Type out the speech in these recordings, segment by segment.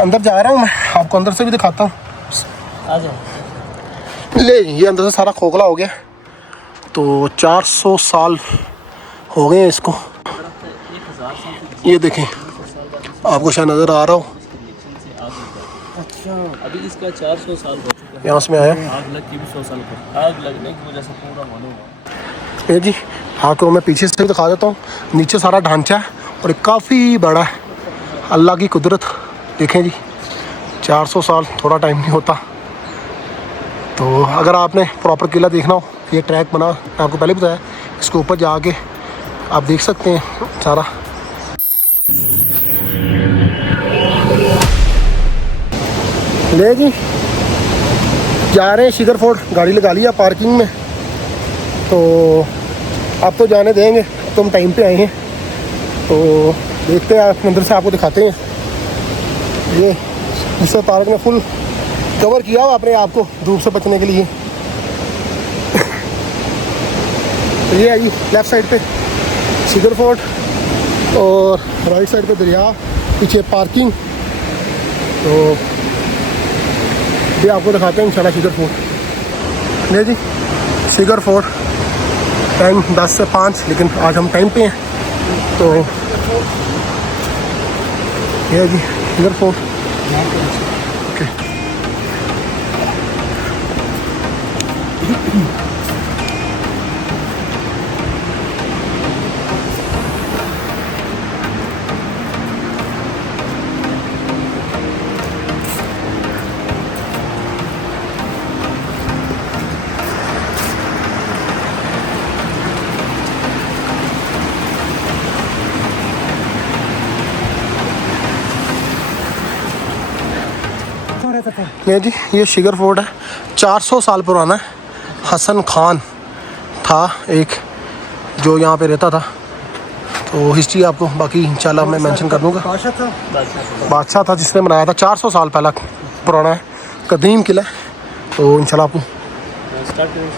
अंदर जा रहा हूँ मैं, आपको अंदर से भी दिखाता हूँ। आ जाओ। ले ये अंदर से सारा खोखला हो गया। तो 400 साल हो गए हैं इसको। ये देखें, आपको शायद नज़र आ रहा हो। अच्छा, अभी इसका 400 साल हो चुका है। यहाँ से आया आग लग की भी 100 साल पर, आग लगने की वजह से पूरा मालूम हुआ। ये जी, आपको मैं पीछे से भी दिखा देता हूँ। नीचे सारा ढांचा है और काफ़ी बड़ा है। अल्लाह की कुदरत देखें जी, 400 साल थोड़ा टाइम नहीं होता। तो अगर आपने प्रॉपर किला देखना हो, ये ट्रैक बना, मैं आपको पहले बताया, इसके ऊपर जाके आप देख सकते हैं सारा। ले जी, जा रहे हैं शिखर फोर्ट, गाड़ी लगा लिया पार्किंग में। तो आप तो जाने देंगे, तो हम टाइम पे आए हैं। तो देखते हैं, आप अंदर से आपको दिखाते हैं। ये इससे पार्क में फुल कवर किया हुआ अपने आप को धूप से बचने के लिए। तो ये है जी, लेफ़्ट साइड पे शिखर फोर्ट और राइट साइड पे दरिया, पीछे पार्किंग। तो ये आपको दिखाते हैं इंशाल्लाह शिखर फोर्ट। ये जी शिखर फोर्ट, टाइम 10 से 5, लेकिन आज हम टाइम पे हैं। तो ये जी शिखर फोर्ट। ओके, ये जी ये शिखर फोर्ट है, 400 साल पुराना है। हसन खान था एक जो यहाँ पे रहता था। तो हिस्ट्री आपको बाकी इंशाल्लाह मैं मेंशन कर दूँगा। बादशाह था जिसने बनाया था, 400 साल पहला पुराना है, कदीम किला है। तो इंशाल्लाह आपको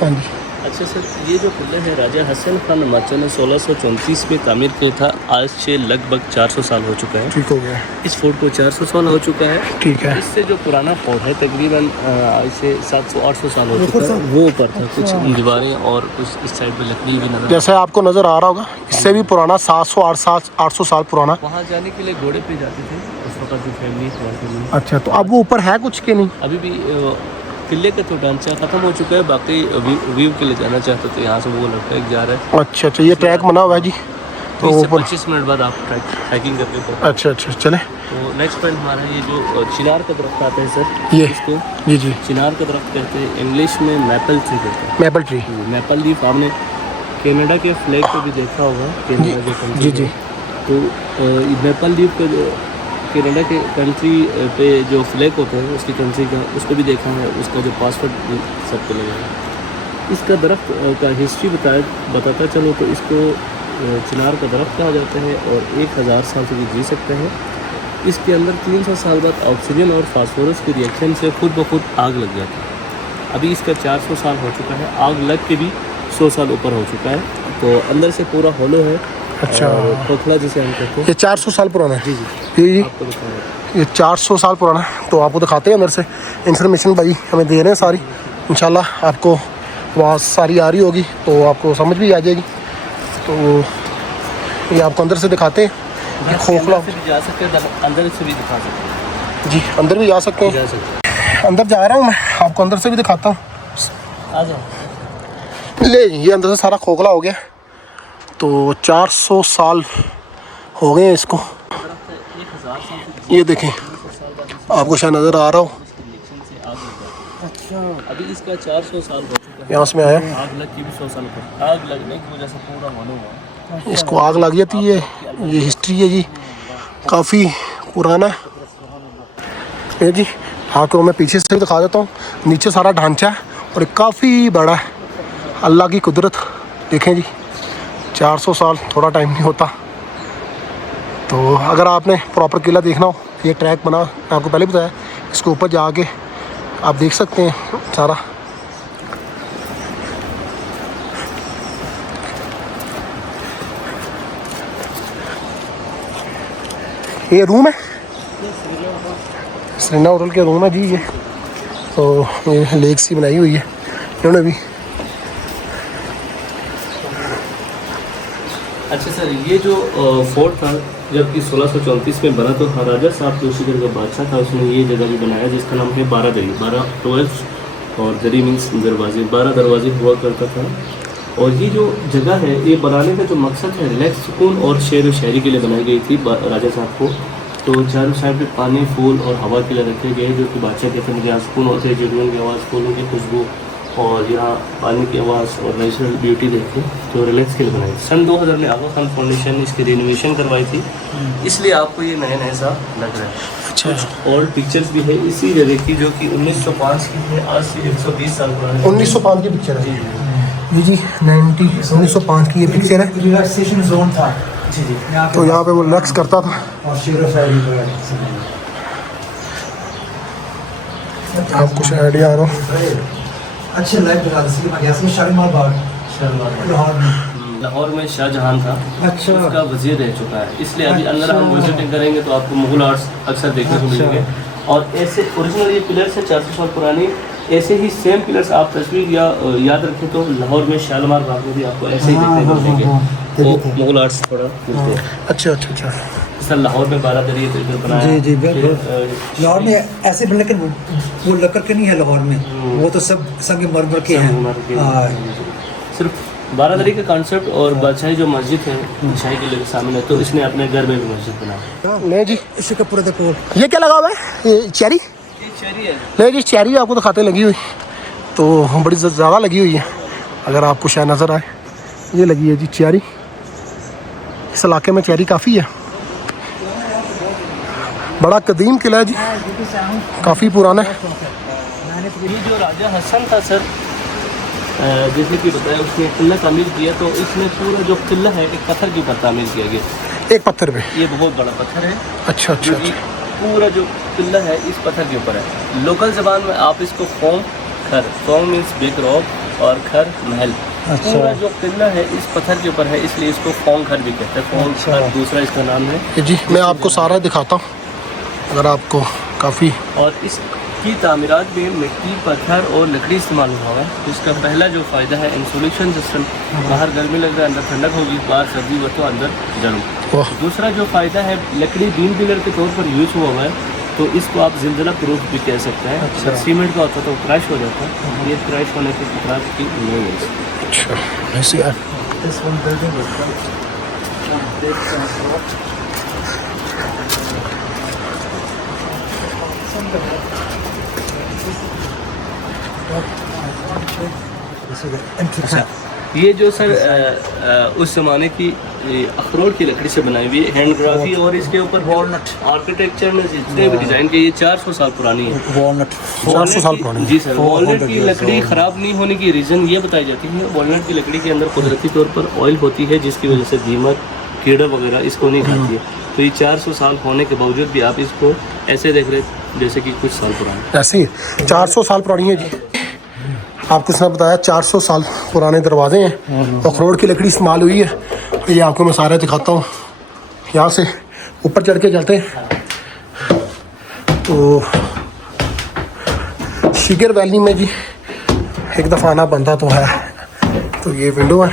हाँ जी। अच्छा सर, ये जो किला है राजा हसन खान माचा ने 1634 में तामीर किया था। आज से लगभग 400 साल हो चुका है। ठीक हो गया, इस फोर्ट को 400 साल हो चुका है। ठीक है। इससे जो पुराना फोर्ट है तकरीबन आज से 700-800 साल हो चुका है, वो ऊपर था। कुछ दीवारें और कुछ इस साइड पे लकड़ी भी नजर, जैसे आपको नज़र आ रहा होगा, इससे भी पुराना 700-800 साल पुराना। वहाँ जाने के लिए घोड़े पे जाते थे उस वक्त जो फैमिली। अच्छा, तो अब वो ऊपर है कुछ के नहीं? अभी भी किले का तो ढांचा ख़त्म हो चुका है। बाकी व्यू के लिए जाना चाहते थे, यहाँ से वो लगता है जा रहा है। अच्छा अच्छा, ये ट्रैक बना हुआ है जी। तो 20 से 25 मिनट बाद आप ट्रैकिंग करते हो। अच्छा अच्छा, चले। तो नेक्स्ट पॉइंट हमारा ये जो चिनार का दरख्त आता है सर, ये इसको जी जी चिनार का दरख्त कहते हैं, इंग्लिश में मैपल ट्री कहते हैं। Maple tree. मैपल लीफ आपने कनाडा के फ्लैग पे भी देखा होगा, कनाडा जो कंट्री जी जी। तो मैपल लीफ का जो कनाडा के कंट्री पे जो फ्लैग होता है उसकी कंट्री का, उसको भी देखा है। उसका जो पासवर्ड सबको लगा है। इसका दरख्त का हिस्ट्री बताता चलो तो इसको चिनार का दरख्त कहा जाता है और 1000 साल तक जी सकता है। इसके अंदर 300 साल बाद ऑक्सीजन और फास्फोरस के रिएक्शन से खुद ब खुद आग लग जाती है। अभी इसका 400 साल हो चुका है, आग लग के भी 100 साल ऊपर हो चुका है। तो अंदर से पूरा होलो है। अच्छा, खोखला जिसे हम कहते हैं। ये 400 साल पुराना है। जी जी, ये आपको दिखाऊंगा। ये 400 साल पुराना है। तो आपको दिखाते हैं अंदर से। इंफॉर्मेशन भाई हमें दे रहे हैं सारी, इंशाल्लाह आपको आवाज़ सारी आ रही होगी तो आपको समझ भी आ जाएगी। तो ये आपको अंदर से दिखाते हैं। खोखला से भी जा सकते हैं, अंदर से भी दिखा सकते हैं। जी, अंदर भी जा सकते हैं। जा सकते हैं। अंदर जा रहा हूँ मैं, आपको अंदर से भी दिखाता हूँ। आ जाओ। ले ये अंदर से सारा खोखला हो गया। तो 400 साल हो गए हैं इसको। ये देखें, आपको शायद नज़र आ रहा हो। अच्छा, अभी इसका 400 साल हो चुका है। यहाँ से आया, आग लग की भी 100 साल पर, आग लगने की वजह से पूरा मालूम हुआ। इसको आग लग जाती है। ये हिस्ट्री है जी, काफ़ी पुराना है। ये जी, आपको मैं पीछे से दिखा देता हूँ। नीचे सारा ढांचा है और काफ़ी बड़ा है। अल्लाह की कुदरत देखें जी, 400 साल थोड़ा टाइम नहीं होता। तो अगर आपने प्रॉपर किला देखना हो, ये ट्रैक बना, मैं आपको पहले बताया, इसके ऊपर जाके आप देख सकते हैं सारा। ये रूम है। सरीना होटल के रूम है जी ये। तो ये लेक सी बनाई हुई है इन्होंने भी। अच्छा सर, ये जो फोर्ट था जबकि 1634 में बना, तो राजा साहब जोशीगढ़ का बादशाह था, उसने ये जगह भी बनाया जिसका नाम है 12 दरी। 12 12 और दरी मीन्स दरवाजे, 12 दरवाजे हुआ करता था। और ये जो जगह है, ये बनाने का जो मकसद है रिलैक्स, सुकून और शेर व शायरी के लिए बनाई गई थी राजा साहब को। तो चारों साइड पे पानी, फूल और हवा के लिए रखे गए, जो कि बादशाह कहते हैं मुझे यहाँ सुकून होते हैं, चिड़ियों की आवाज़, फूलों की खुशबू और यहाँ पानी की आवाज़ और नेचुरल ब्यूटी देखे, तो रिलैक्स के लिए बनाई। सन 2000 में आगा खान फाउंडेशन ने इसकी रिनोवेशन करवाई थी, इसलिए आपको ये नया नया सा लग रहा है। अच्छा, और पिक्चर्स भी है इसी जगह की, जो कि 1905 की है, आज से 120 साल पुरानी। 1905 की पिक्चर है जी 1905 की ये पिक्चर है। रिलैक्सेशन जोन था जी जी। तो यहाँ पे वो रिलैक्स करता था। और शेर शायरी आप कुछ आइडिया आ रहा हो? अच्छे लाइफ बता दी शालीमार बाग लाहौर में शाहजहां था, अच्छा। उसका वजीर रह चुका है, इसलिए अभी अंदर हम विजिटिंग करेंगे तो आपको मुगल आर्ट्स अक्सर देखने को मिलेंगे। और ऐसे ओरिजिनल ये पिलर्स है 400 साल पुरानी, ऐसे ही सेम पिलर्स आप तस्वीर या याद रखें तो लाहौर में शालीमार बाग में भी आपको ऐसे ही देखने को मिलेंगे। वो मुगल आर्ट्स थोड़ा मिलते हैं। अच्छा अच्छा अच्छा। सर लाहौर में 12 दरी तो इधर बनाया जी जी फिर, बिल्कुल। लाहौर में ऐसे भी, लेकिन वो लकड़ के नहीं है लाहौर में, वो तो सब संग मरमर के संगमरमर के हैं। सिर्फ 12 दरी का कॉन्सेप्ट और बादशाही जो मस्जिद है शाही किले के सामने, तो इसने अपने घर में भी मस्जिद बनाया। नहीं जी, इसी का पूरा देखो ये क्या लगा हुआ है? ये चेरी? ये चेरी है। नहीं जी, चेरी आपको दिखाते लगी हुई, तो बड़ी ज़्यादा लगी हुई है। अगर आपको शायद नज़र आए, ये लगी है जी चेरी। इस इलाके में चेरी काफ़ी है। बड़ा कदीम किला है जी, काफ़ी पुराना है। ये जो राजा हसन था सर, जैसे कि बताया, उसने किला तामीर किया, तो इसमें पूरा जो किला है एक पत्थर के ऊपर तामीर किया गया। एक पत्थर पे? ये बहुत बड़ा पत्थर है। अच्छा अच्छा जो कि अच्छा। पूरा जो किला है इस पत्थर के ऊपर है। लोकल ज़बान में आप इसको फोम खर, फोम मीन्स बिग रॉक और खर महल। अच्छा। पूरा जो किला है इस पत्थर के ऊपर है, इसलिए इसको फोम खर भी कहते हैं। फोम खर दूसरा इसका नाम है। ये जी मैं आपको सारा दिखाता हूँ, अगर आपको काफ़ी। और इसकी तामीरात में मिट्टी, पत्थर और लकड़ी इस्तेमाल हुआ है। तो इसका पहला जो फ़ायदा है इंसुलेशन सिस्टम, बाहर गर्मी लग रहा है अंदर ठंडक होगी, बाहर सर्दी हो तो अंदर गर्म। वाह। दूसरा जो फ़ायदा है, लकड़ी बीम पिलर के तौर पर यूज़ हुआ हुआ है, तो इसको आप जिल्जला प्रूफ भी कह सकते हैं। अगर सीमेंट का होता तो क्रैश हो जाता है, ये क्रैश होने के खतरा की नहीं है। अच्छा ऐसे यार। This one building is अच्छा, ये जो सर उस ज़माने की अखरोट की लकड़ी से बनाई हुई हैंडग्राफी, और इसके ऊपर वॉलनट आर्किटेक्चर ने जितने भी डिज़ाइन किए, ये 400 साल पुरानी है। वॉलनट 400 साल पुरानी। जी सर, वॉलनट की लकड़ी ख़राब नहीं होने की रीज़न ये बताई जाती है, वॉलनट की लकड़ी के अंदर कुदरती तौर पर ऑयल होती है, जिसकी वजह से दीमक, कीड़ा वगैरह इसको नहीं खाती है। तो ये 400 साल होने के बावजूद भी आप इसको ऐसे देख रहे जैसे कि कुछ साल पुराना। ऐसे ही 400 साल पुरानी है जी। आपको इसने बताया 400 साल पुराने दरवाजे हैं, अखरोट की लकड़ी इस्तेमाल हुई है। ये आपको मैं सारा दिखाता हूँ। यहाँ से ऊपर चढ़ के चलते हैं तो शिगर वैली में जी एक दफ़ा आना बनता तो है। तो ये विंडो है।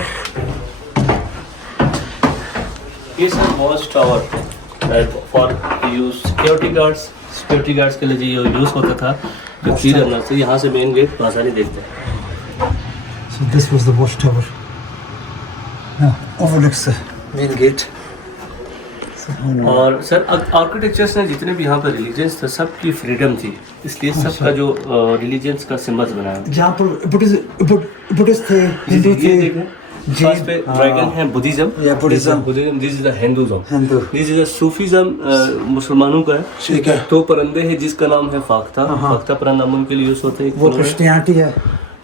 ये sir watch tower for use security guards के लिए जो यूज़ होता था, जो की करना से यहाँ से मेन गेट आसानी देखते हैं। So this was the watchtower. Now overlooks the main gate. और सर आर्किटेक्चर्स ने जितने भी यहाँ पर रिलीजन्स थे, सबकी फ्रीडम थी, इसलिए सबका जो रिलीजन्स का सिंबल्स बनाया। जहाँ पर बुद्धिस्ट थे, हिंदू थे, फर्स्ट पे ड्रैगन है Buddhism, Buddhism, this is the Hinduism, Hindu, this is the Sufism मुसलमानों का है। ठीक है। तो परंदे हैं जिसका नाम है फाख्ता, फाख्ता परंदा अमन के लिए यूज होते हैं। वो क्रिश्चियनिटी है।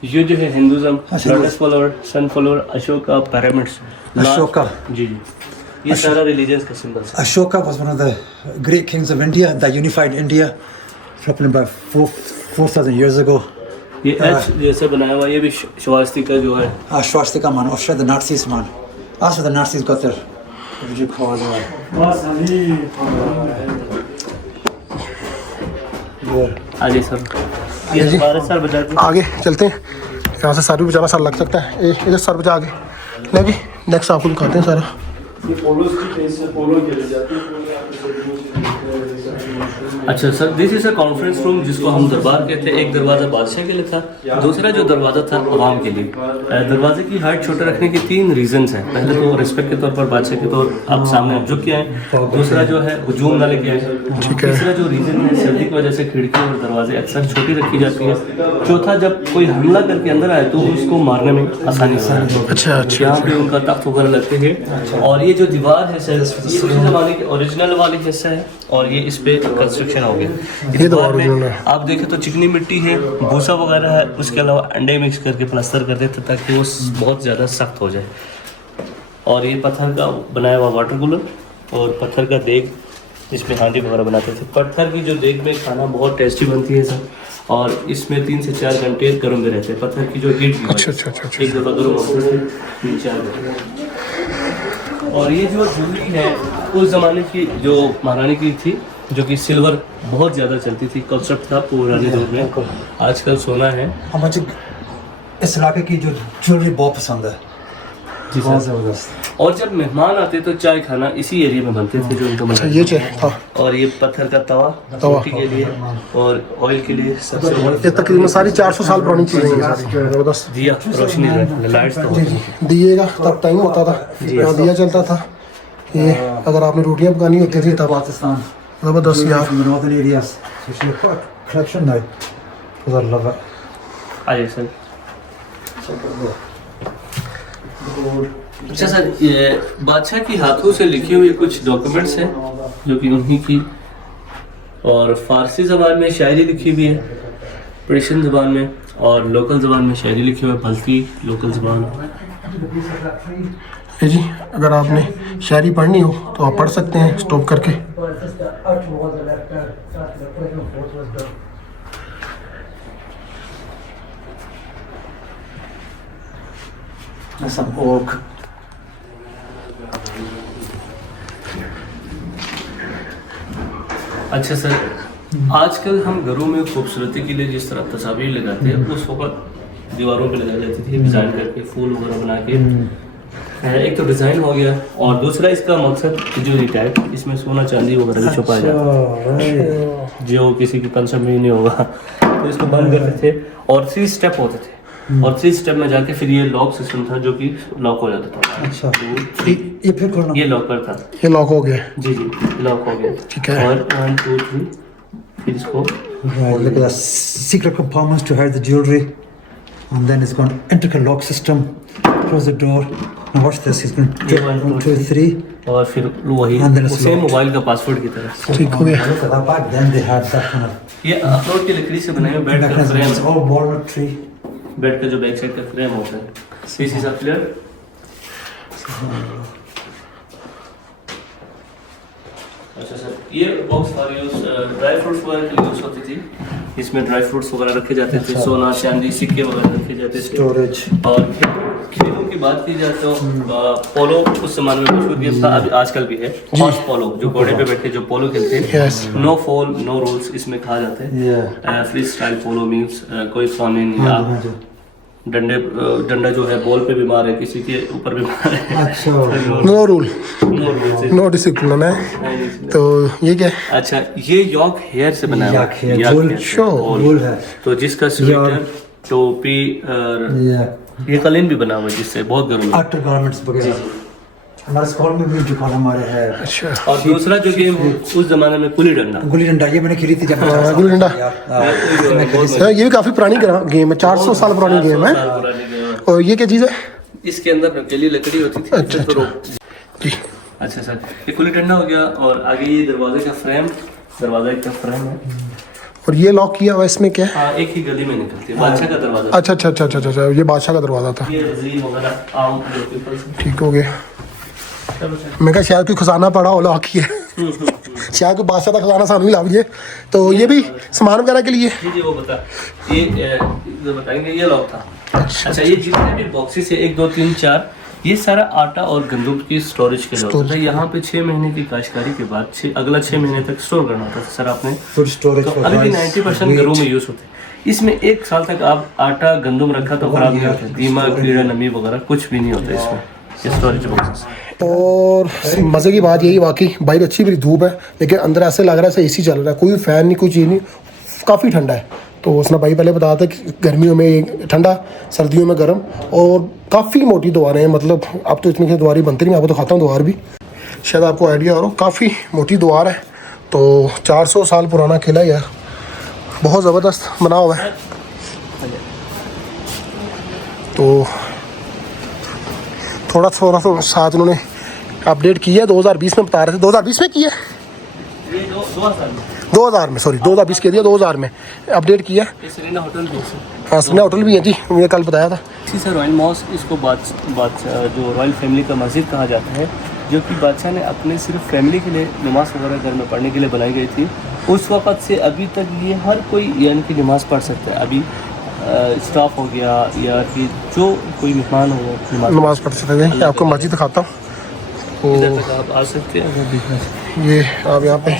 ये जो है हिंदुज्म, लोटस फ्लावर, सन फ्लावर, अशोका, पिरामिड्स, अशोका, जी जी, ये सारा रिलीजन्स का सिंबल्स है। Ashoka was one of the great kings of India that unified India roughly about 4,000 years ago. ये एच जैसे बनाया हुआ, ये भी स्वास्तिका जो है, Swastika man, Austria, the Nazis man. After the Nazis got their, what did you call it? आगे sir, ये जी। हमारे सर बजा के आगे चलते हैं, यहाँ से सर भी बचाना सर लग सकता है। इधर सर बचा आगे ले भी, नेक्स्ट आपको दिखाते हैं सारा। अच्छा sir, this is a conference room जिसको हम दरबार कहते हैं। एक दरवाज़ा बादशाह के लिए था, दूसरा जो दरवाज़ा था अवाम के लिए। दरवाजे की हाइट छोटा रखने के 3 रीजंस हैं। पहले तो रिस्पेक्ट के तौर पर बादशाह के तौर आप सामने झुक के आए, दूसरा जो है हुजूम ना लेके आए, तीसरा जो रीजन है सर्दी की वजह से खिड़की और दरवाजे अक्सर छोटी रखी जाती है, चौथा जब कोई हमला करके अंदर आए तो उसको मारने में आसानी हो है। अच्छा अच्छा यहाँ पे उनका तख्त वगैरह लगते हैं। और ये जो दीवार है सर, ये उसी ज़माने की ओरिजिनल वाली हिस्सा है और ये इस पे कंस्ट्रक्शन हो गया। ये तो दीवार में original है। आप देखें तो चिकनी मिट्टी है, भूसा वगैरह है, उसके अलावा अंडे मिक्स करके प्लास्टर कर देते ताकि वो बहुत ज़्यादा सख्त हो जाए। और ये पत्थर का बनाया हुआ वाटर कूलर और पत्थर का देग जिसमें हांडी वगैरह बनाते थे। पत्थर की जो देग में खाना बहुत टेस्टी बनती है सर, और इसमें 3 से 4 घंटे गर्म में रहते हैं। पत्थर की जो हीट अच्छा अच्छा अच्छा एक दफ़ा गर्म होते थे 3-4 घंटे। और ये जो ज्वेलरी है उस ज़माने की जो महारानी की थी, जो कि सिल्वर बहुत ज़्यादा चलती थी, कंसेप्ट था पुराने दौर में। आजकल सोना है। हाँ, मुझे इस इलाके की जो ज्वेलरी बहुत पसंद है, जी बहुत सर। ज़बरदस्त। और जब मेहमान आते तो चाय खाना इसी एरिया में बनते थे जो उनको अच्छा, ये था। और ये पत्थर का तवा रोटी के लिए और ऑयल के लिए सबसे ये तकरीबन सारी 400 साल पुरानी चीज़ें हैं सारी, ज़बरदस्त। दिया रोशनी लाइट्स तो होती थी। दिए का तब टाइम होता था, यहाँ दिया चलता था। ये अगर आपने रोटियाँ पकानी होती थी तब पाकिस्तान ज़बरदस्त यार। from the northern areas. So she has got a collection now. Because I love it. आइए सर। अच्छा सर, ये बादशाह की हाथों से लिखे हुए कुछ डॉक्यूमेंट्स हैं जो कि उन्हीं की, और फारसी ज़बान में शायरी लिखी हुई है, पर्शियन ज़बान में, और लोकल ज़बान में शायरी लिखी हुई है, बल्कि लोकल ज़बान। ये जी, अगर आपने शायरी पढ़नी हो तो आप पढ़ सकते हैं स्टॉप करके। There's some oak. अच्छा सर, आजकल हम घरों में खूबसूरती के लिए जिस तरह तस्वीर लगाते हैं, उस वक्त दीवारों पे लगाई जाती थी डिज़ाइन करके, फूल वगैरह बना के। एक तो डिज़ाइन हो गया, और दूसरा इसका मकसद तिजोरी टाइप, इसमें सोना चांदी वगैरह भी छुपाया जाता है जो किसी की पंसद में ही नहीं होगा, तो इसको बंद करते थे। और 3 स्टेप होते थे, और 3 स्टेप में जाके फिर ये लॉक सिस्टम था जो कि लॉक हो जाता था। अच्छा, ये फिर खोलना। ये लॉकर था। ये लॉक हो गया। जी जी, लॉक हो गया। ठीक है। और 1 2 3 फिर इसको Right, look at that secret compartments to hide the jewelry, and then it's going to enter a lock system. Close the door. Now watch this. He's going to ये do 1 1 2 2 3. और फिर वही And then it's same locked. Mobile का password की तरह। ठीक हो गया। Look at that. Back then they had that kind of ये अखरोट की लकड़ी से बनाए हुए बेड का mechanism. Frame, It's all walnut tree. Bed का जो बैक साइड का फ्रेम होता है। This is clear. अच्छा सर, ये बॉक्स हमारी यूज ड्राई फ्रूट्स वगैरह के लिए यूज होती थी। इसमें ड्राई फ्रूट्स वगैरह रखे जाते थे, सोना चांदी सिक्के वगैरह रखे जाते थे। Storage. और खेलों की बात की जाए तो पोलो उस जमाने में मशहूर गेम था, अभी आजकल भी है। हॉर्स पोलो, जो घोड़े पे बैठ के जो पोलो खेलते हैं। Yes. No fall no rules इसमें कहा जाता है। Yeah. Freestyle polo means कोई कानून या हाँ जी। डंडा जो है बॉल पे भी मारे, किसी के ऊपर भी मारे। अच्छा। No rule, no rules. No discipline है। तो ये क्या है? अच्छा, ये यॉक हेयर से बना हुआ Yak hair, Yak wool. hair से, Sure. wool। Wool है। तो जिसका स्वेटर, टोपी और Yeah. ये कलीन भी बना हुआ है जिससे बहुत गर्म है। Outer garments वगैरह। हमारे स्कूल में भी जो कॉल हमारे है अच्छा, और दूसरा जो गेम उस जमाने में गुल्ली डंडा। गुल्ली डंडा, ये मैंने खेली थी जब गुल्ली डंडा। डंडा। ये भी काफ़ी पुरानी गेम है, 400 साल पुरानी गेम है। 400 साल पुरानी गेम है। और ये क्या चीज़ है? इसके अंदर नकेली लकड़ी होती थी। अच्छा, तो जी। अच्छा सर, ये गुल्ली डंडा हो गया, और आगे ये दरवाजे का फ्रेम, दरवाजा का फ्रेम है। और ये लॉक किया हुआ इसमें क्या है? हाँ, एक ही गली में निकलती है, बादशाह का दरवाजा। अच्छा अच्छा अच्छा अच्छा अच्छा, ये बादशाह का दरवाज़ा था। ये वज़ीर वगैरह आम जो पीपल से। ठीक हो गया। चलो सर। मैं कहा शायद कोई खजाना पड़ा हो लॉक किया, शायद कोई बादशाह का खजाना सामने ला दिए। तो ये भी सामान वगैरह के लिए। जी जी, वो बता, ये जो बताएंगे ये लॉक था। अच्छा, ये जितने भी बॉक्सेस है 1 2 3 4, ये सारा आटा और गंदम की स्टोरेज के लिए होता था। यहाँ पे 6 महीने की काश्तकारी के बाद अगला 6 महीने तक स्टोर करना होता था सर आपने। Food storage तो for अभी rice, 90% घरों में यूज़ होते हैं। इसमें 1 साल तक आप आटा गंदम रखा तो खराब नहीं होता, दीमक कीड़ा नमी वगैरह कुछ भी नहीं होता इसमें, ये स्टोरेज बॉक्सेस। और मज़े की बात यही वाकई बाहर अच्छी भी धूप है, लेकिन अंदर ऐसे लग रहा है ऐसे एसी चल रहा है, कोई फ़ैन नहीं, कोई चीज़ नहीं, काफ़ी ठंडा है। तो उसने भाई पहले बताया था कि गर्मियों में ठंडा, सर्दियों में गर्म, और काफ़ी मोटी दीवारें हैं। मतलब अब तो इतनी दीवार ही बनती नहीं, मैं आपको तो खाता हूँ दीवार भी, शायद आपको आइडिया हो रहा हो, काफ़ी मोटी दीवार है। तो 400 साल पुराना किला यार, बहुत ज़बरदस्त बना हुआ है। तो थोड़ा तो साथ उन्होंने अपडेट किया है, 2020 में बता रहे थे, 2020 में किया है, 2000 में, सॉरी 2020 के दिया, 2000 में अपडेट किया। होटल भी है, हाँ सुना होटल भी है जी, मुझे कल बताया था। इसी से रॉयल मॉस्क, इसको बादशाह जो रॉयल फैमिली का मस्जिद कहा जाता है, जो कि बादशाह ने अपने सिर्फ फैमिली के लिए नमाज़ वगैरह घर में पढ़ने के लिए बनाई गई थी। उस वक़्त से अभी तक ये हर कोई यानी कि नमाज़ पढ़ सकता है। अभी स्टाफ हो गया या फिर जो कोई मेहमान हो नमाज़ पढ़ सकते हैं। आपको मस्जिद दिखाता हूँ, इधर तक आप आ सकते हैं, अगर देखना चाहिए। ये आप यहाँ पे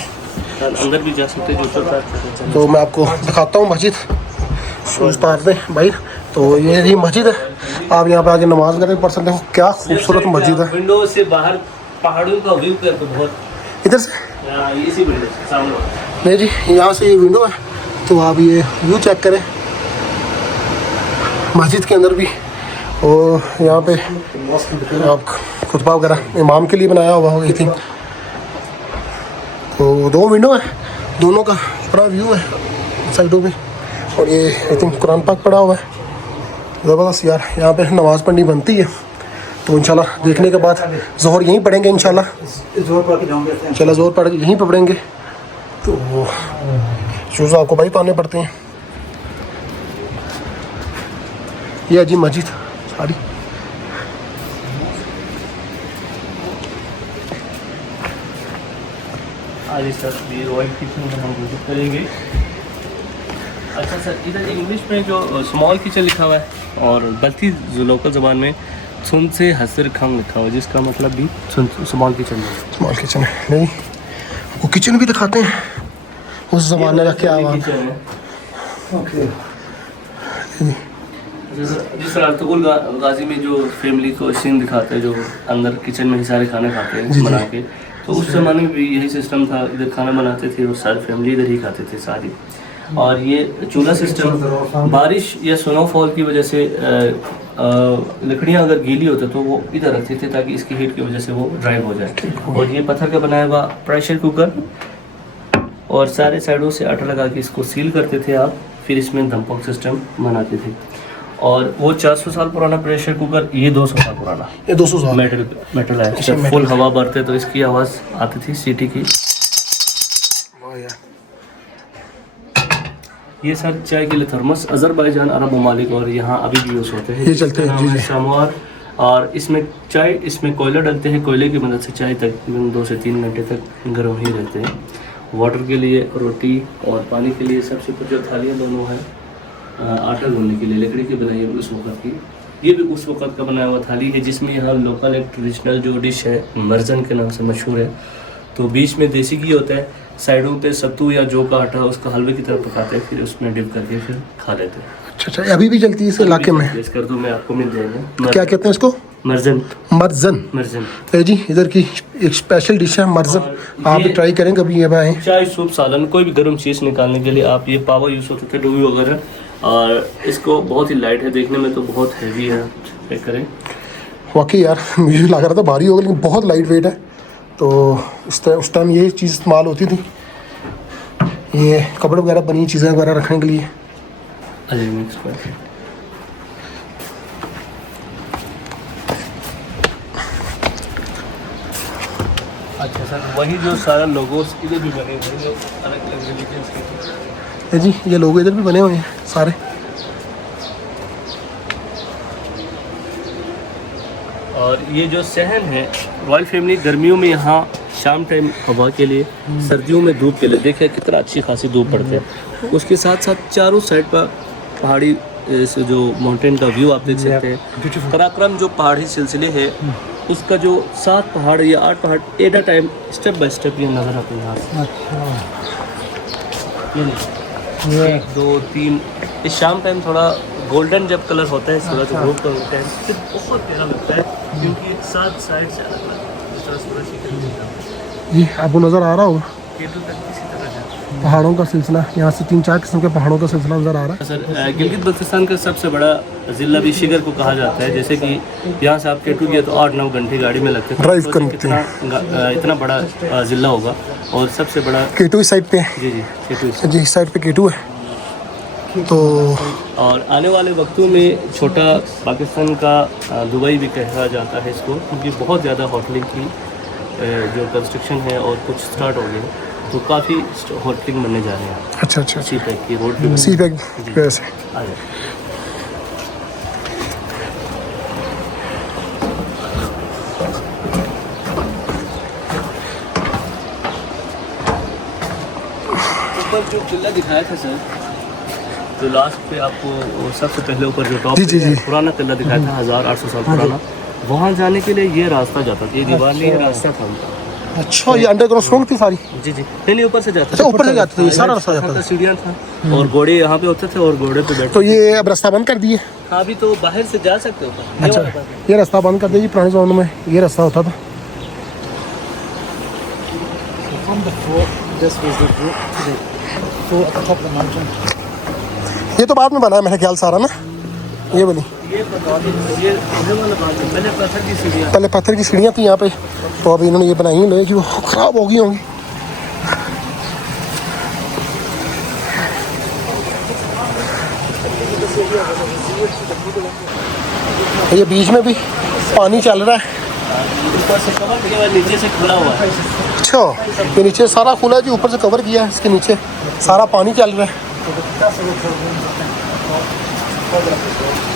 अंदर भी जा सकते हैं, जो चलता तो मैं आपको दिखाता हूँ मस्जिद, शूज़ उतार दें भाई। तो ये ही मस्जिद है, आप यहाँ पे आके नमाज वगैरह पढ़ सकते हो। क्या खूबसूरत मस्जिद है, विंडो से बाहर पहाड़ों का व्यू करके बहुत इधर से इसी विंडो से सामने। नहीं जी, यहाँ से ये विंडो है, तो आप ये व्यू चेक करें मस्जिद के अंदर भी। और यहाँ पे आप खुतबा वगैरह इमाम के लिए बनाया हुआ हो, आई थिंक। तो 2 विंडो है, दोनों का पूरा व्यू है साइडों पे, और ये आई थिंक कुरान पाक पड़ा हुआ है। ज़बरदस्त यार, यहाँ पे नमाज़ पढ़नी बनती है। तो इंशाल्लाह देखने के बाद ज़ोहर यहीं पढ़ेंगे इंशाल्लाह, चला ज़ोहर पढ़ के यहीं पढ़ेंगे। तो शूज़ आपको भाई पहनने पड़ते हैं। ये अजीब मस्जिद सारी, आज इस तस्वीर रॉयल किचन में हम विजिट करेंगे। अच्छा सर, इधर इंग्लिश में जो स्मॉल किचन लिखा हुआ है, और बल्कि जो लोकल ज़बान में सुन से हसर खम लिखा हुआ है, जिसका मतलब भी स्मॉल किचन है। स्मॉल किचन है। नहीं, वो किचन भी दिखाते हैं उस ज़माने का क्या हुआ। जिस तरह अर्तुगरुल गाजी में जो फैमिली को सीन दिखाते हैं, जो अंदर किचन में ही सारे खाने खाते हैं बना के, तो उस ज़माने में भी यही सिस्टम था, इधर खाना बनाते थे और सारी फैमिली इधर ही खाते थे सारी। और ये चूल्हा सिस्टम बारिश या स्नोफॉल की वजह से लकड़ियाँ अगर गीली होती तो वो इधर रखते थे ताकि इसकी हीट की वजह से वो ड्राई हो जाए। और ये पत्थर का बनाया हुआ प्रेशर कुकर, और सारे साइडों से आटा लगा के इसको सील करते थे आप, फिर इसमें दमपक सिस्टम बनाते थे। और वो 400 साल पुराना प्रेशर कुकर, ये 200 साल पुराना, ये 200 साल मेटल है। जब फुल हवा भरते तो इसकी आवाज़ आती थी सीटी की। ये सर चाय के लिए थर्मस, अज़रबैजान अरब ममालिक और यहाँ अभी भी यूज़ होते हैं, ये चलते हैं जी जी। शमवार, और इसमें चाय, इसमें कोयला डलते हैं, कोयले की मदद से चाय तकरीबन 2 से 3 घंटे तक गर्म ही रहते हैं। वाटर के लिए, रोटी और पानी के लिए सबसे कुछ जो थालियाँ दोनों हैं, आटा गूंदने के लिए लकड़ी की बनाई है उस वक़्त की, ये भी उस वक़्त का बनाया हुआ थाली है, जिसमें यहाँ लोकल एक ट्रेडिशनल जो डिश है मर्जन के नाम से मशहूर है। तो बीच में देसी घी होता है, साइडों पे सत्तू या जौ का आटा उसका हलवे की तरह पकाते हैं, फिर उसमें डिप करके फिर खा लेते हैं। अच्छा, अभी भी चलती है इस इलाके में? टेस्ट कर दूँ मैं, आपको मिल जाएगा। क्या कहते हैं इसको? मर्जन। मर्जन जी, इधर की एक स्पेशल डिश है मर्जन, आप भी ट्राई करें कभी ये आए। चाय, सूप, सालन, कोई भी गर्म चीज़ निकालने के लिए आप ये पावा यूज़ होते थे, डोवी वगैरह, और इसको बहुत ही लाइट है, देखने में तो बहुत हैवी है। चेक करें, वाकई यार मुझे लग रहा था भारी होगा, लेकिन बहुत लाइट वेट है। तो उस टाइम ये चीज़ इस्तेमाल होती थी, ये कपड़े वगैरह बनी चीज़ें वगैरह रखने के लिए। अरे मिक्स पर अच्छा सर, वही जो सारा लोगोस इधर भी बने हुए हैं, जो अलग अलग रिलीजन्स के जी, ये लोग इधर भी बने हुए हैं सारे। और ये जो सहन है, रॉयल फैमिली गर्मियों में यहाँ शाम टाइम हवा के लिए, सर्दियों में धूप के लिए, देखिए कितना अच्छी खासी धूप पड़ती है। उसके साथ साथ चारों साइड पर पहाड़ी इस जो माउंटेन का व्यू आप देख सकते हैं। beautiful. कराक्रम जो पहाड़ी सिलसिले है उसका जो 7 पहाड़ या 8 पहाड़ at a time step by step ये नज़र आते हैं यहाँ से। ये 1 2 3 इस शाम टाइम थोड़ा गोल्डन जब कलर होता है सूरज ग्रूप का होता है तो बहुत प्यारा लगता है क्योंकि 7 साइड से अलग अलग इस तरह सूरज की ये आपको नज़र आ रहा होगा केटू तक किसी तरह है। पहाड़ों का सिलसिला, यहाँ से 3-4 किस्म के पहाड़ों का सिलसिला नज़र आ रहा है। सर गिलगित बल्तिस्तान का सबसे बड़ा ज़िला भी शिगर को कहा जाता है। जैसे कि यहाँ से आप केटू गए तो 8-9 घंटे गाड़ी में लगते हैं। ड्राइव सोचिए करते हैं। इतना बड़ा ज़िला होगा और सबसे बड़ा केटू इस साइड पे है जी केटू जी, इस साइड पे केटू है। तो और आने वाले वक्तों में छोटा पाकिस्तान का दुबई भी कहा जाता है इसको, क्योंकि बहुत ज़्यादा होटलिंग की जो कंस्ट्रक्शन है और कुछ स्टार्ट हो गए तो काफ़ी होटलिंग बनने जा रहे हैं। अच्छा अच्छा सी पैक की रोड पे सी पैक वैसे आ जाए। ऊपर जो किला दिखाया था सर, जो लास्ट पे आपको सबसे पहले ऊपर जो टॉप जी। पुराना किला दिखाया था 1800 साल पुराना, वहाँ जाने के लिए ये रास्ता जाता था। ये दीवार नहीं, ये रास्ता था उनका। अच्छा, ये अंडरग्राउंड सुरंग थी सारी? जी नहीं ऊपर से जाता अच्छा, ऊपर से जाते थे, ये सारा रास्ता जाता था। सीढ़ियाँ था और घोड़े यहाँ पे होते थे और घोड़े पे बैठते। तो ये अब रास्ता बंद कर दिए? हाँ, अभी तो बाहर से जा सकते हो। अच्छा, ये रास्ता बंद कर दिया जी। पुराने ज़माने में ये रास्ता होता था। ये तो बाद में बना है मेरे ख्याल सारा ना, ये वाली पहले पत्थर की सीढ़ियाँ थी यहाँ पे, तो अभी इन्होंने ये बनाई हैं लोहे की, वो ख़राब हो गई होंगी। ये बीच में भी पानी चल रहा है। ऊपर से कवर किया हुआ, नीचे से खुला हुआ है। अच्छा, ये नीचे सारा खुला है जी, ऊपर से कवर किया है, इसके नीचे सारा पानी चल रहा है।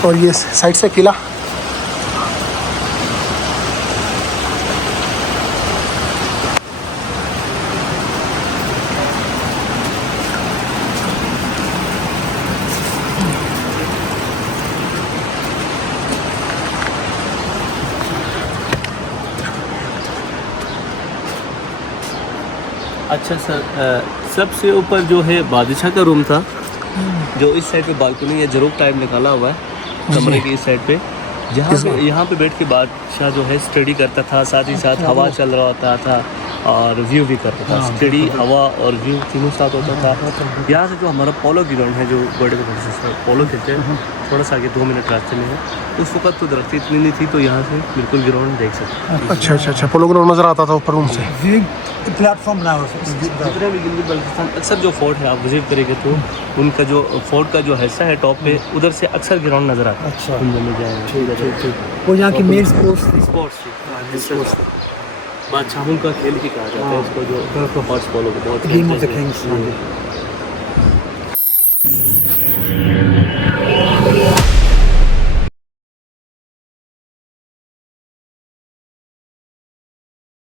और ये साइड से किला, अच्छा सर, सबसे ऊपर जो है बादशाह का रूम था, जो इस साइड पे बालकनी या जरूर टाइप निकाला हुआ है कमरे की इस साइड पे, जहाँ पे यहाँ पे बैठ के बादशाह जो है स्टडी करता था, साथ ही साथ हवा चल रहा होता था और व्यू भी करता था। स्टडी, हवा और व्यू तीनों साथ होता था। यहाँ से जो हमारा पोलो ग्राउंड है, जो बड़े से पोलो खेलते हैं, थोड़ा सा आगे 2 मिनट रास्ते में है। उस वक्त तो दरख्त इतनी नहीं थी, तो यहाँ से बिल्कुल ग्राउंड देख सकते हैं। अच्छा, पोलो ग्राउंड नज़र आता था ऊपर रूम से। Platform now. जितने भी गिलगित बल्तिस्तान अक्सर जो फोर्ट है आप विजिट करेंगे तो उनका जो फोर्ट का जो हिस्सा है टॉप पे, उधर से अक्सर ग्राउंड नज़र आता है। अच्छा, में जाएंगे ठीक। वो यहाँ की मेन स्पोर्ट्स बादशाहों का खेल भी कहा जाता है इसको, जो हॉर्स फॉलो को बहुत गेम ऑफ द किंग्स।